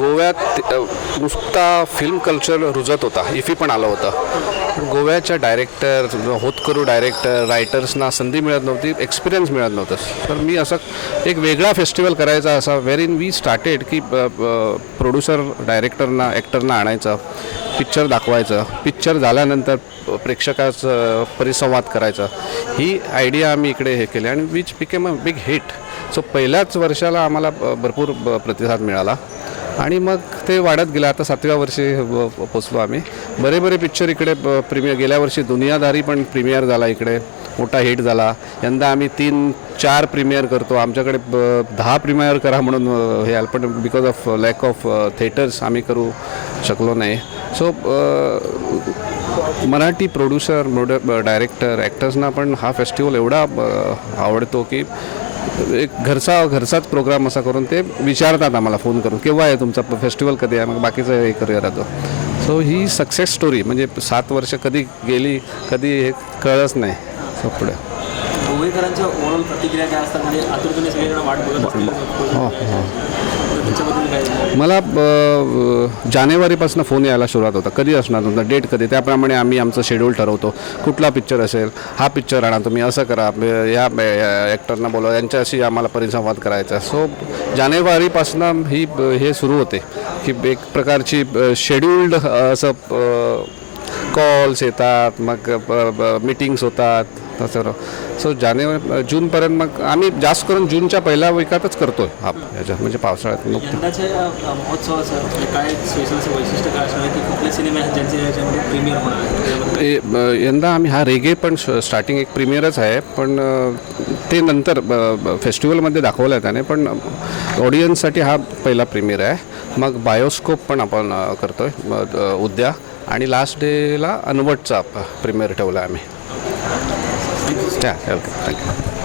गोव्यात नुसता film culture रुजत होता, इफी पण आलं होतं. पण गोव्याच्या डायरेक्टर, होतकरू डायरेक्टर, रायटर्सना संधी मिळत नव्हती, एक्सपिरियन्स मिळत नव्हतं. तर मी असं एक वेगळा फेस्टिवल करायचा असा वेर इन वी स्टार्टेड की प्रोड्युसर डायरेक्टरना ॲक्टरना आणायचं, पिक्चर दाखवायचं, पिक्चर झाल्यानंतर प्रेक्षकाचं परिसंवाद करायचा. ही आयडिया आम्ही इकडे हे केली आणि which became a big hit. So पहिल्याच वर्षाला आम्हाला भरपूर प्रतिसाद मिळाला आणि मग ते वाढत गेलं. आता 7व्या वर्षी पोचलो आम्ही. बरे पिक्चर इकडे प्रीमियर, गेल्या वर्षी दुनियादारी पण प्रीमियर झाला इकडे, मोठा हिट झाला. यंदा आम्ही 3-4 प्रीमियर करतो. आमच्याकडे 10 प्रीमियर करा म्हणून हे आलं, पण because of lack of theatres आम्ही करू शकलो नाही. सो मराठी प्रोड्युसर, डायरेक्टर, ॲक्टर्सना पण हा फेस्टिवल एवढा आवडतो की एक घरचाच प्रोग्राम असा करून ते विचारतात आम्हाला फोन करून, केव्हा आहे तुमचा फेस्टिवल, कधी आहे, मग बाकीचं हे करूया राहतो. सो ही सक्सेस स्टोरी, म्हणजे 7 वर्ष कधी गेली, कधी हे कळलंच नाही. सो पुढे गोवेकरांच्या ओव्हरऑल प्रतिक्रिया काय असतात, म्हणजे आतुरतेने सगळेजण वाट बघत असतील. त्याच्याबद्दल काय? मला जानेवारीपासून फोन यायला सुरुवात होता, कधी असणार तुमचा डेट कधी, त्याप्रमाणे आम्ही आमचं शेड्यूल ठरवतो. कुठला पिक्चर असेल, हा पिक्चर आणा तुम्ही, असं करा, या ॲक्टरना बोला, यांच्याशी आम्हाला परिसंवाद करायचा. सो जानेवारीपासून हे सुरू होते की एक प्रकारची शेड्यूल्ड असं कॉल्स येतात, मग मीटिंग्स होतात तसं. सो जूनपर्यंत मग आम्ही जास्त करून जूनच्या पहिल्या विकातच करतो आहे हा ह्याच्यात, म्हणजे पावसाळ्यात. यंदाच्या महोत्सवाचं काय स्पेशल वैशिष्ट्य काय असणार की कुठले सिनेमे आहेत ज्यांचे याच्यामध्ये प्रीमियर होणार? यंदा आम्ही हा रेगे पण स्टार्टिंग एक प्रीमियरच आहे, पण ते नंतर फेस्टिवलमध्ये दाखवलं आहे त्याने, पण ऑडियन्ससाठी हा पहिला प्रीमियर आहे. मग बायोस्कोप पण आपण करतो आहे उद्या, आणि लास्ट डेला अनवटचा प्रीमियर ठेवला आहे आम्ही. Okay, thank you.